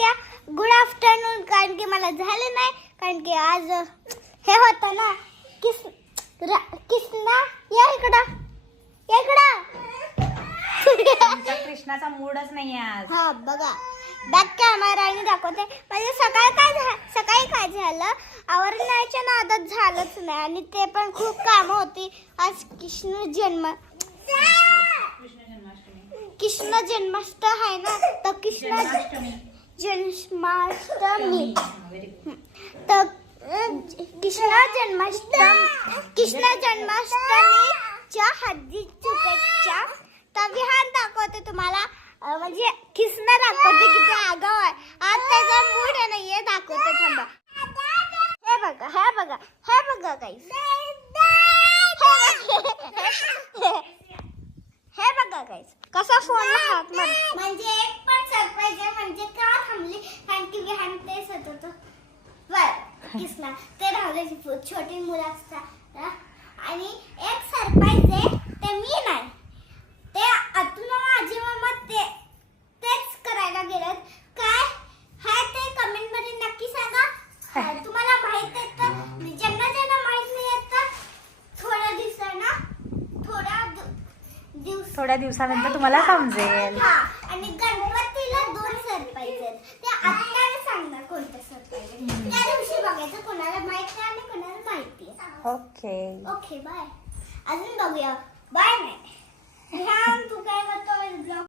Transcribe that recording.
या good afternoon. कारण की मला झालं नाही, कारण की आज हे होतं ना किसना या इकडं आमच्या कृष्णाचा मूडच नाही आज. हा बघा बॅक कॅमेराने दाखवते. म्हणजे सकाळी काय झालं, आवरण्याच्या नादात झालंच नाही आणि ते पण खूप कामं होती. आज कृष्ण जन्माष्टमी आहे ना, तर कृष्ण जन्माष्टमी तर कृष्ण जन्माष्टमीच्या हार्दिक शुभेच्छा. तर विहान दाखवते तुम्हाला, म्हणजे कृष्ण दाखवते किती आगाव आहे. आज त्याचा मूड नाहीये, दाखवते थांबा. हे बघा गाईस, हे बघा गाईस कसा फोन हात मार. म्हणजे एक पण सरप्राईज आहे. म्हणजे का थांबली, कारण की विहान तेच होत होतं कृष्णा ते राहिले छोटी मुलं असतात. आणि एक सरप्राईज आहे ते मी नाही, ते अतुल माझी मम्मा तेच करायला गेलं. काय हाय ते कमेंट मध्ये नक्की सांगा. तुम्हाला माहित आहे तर, ज्यांना माहित नाही आहे तर थोड्या दिवसानंतर तुम्हाला समजेल. आणि गणपतीला 2 सरप्राईज आहेत. ते आत्याने सांगणार कोणतं सरप्राईज आहे. त्या दिवशी बघायचं कोणाला माहित आहे आणि कोणाला माहिती आहे. Okay bye. अजून बघूया. बाय नाही. तू काय करतो ब्लॉग.